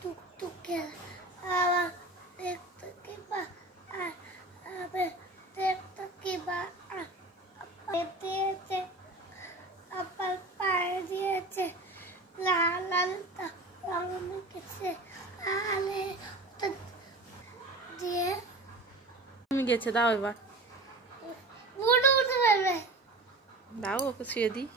টুকটুকে আবার দেখতে কিবা আর আবার দেখতে কিবা দিয়েছে আবার পায়ে দিয়েছে লাল লাল রং মেখেছে আলে দিয়ে তুমি গেছে দাও এবার উঠে উঠে পারবে দাও ওকে শুয়ে দিই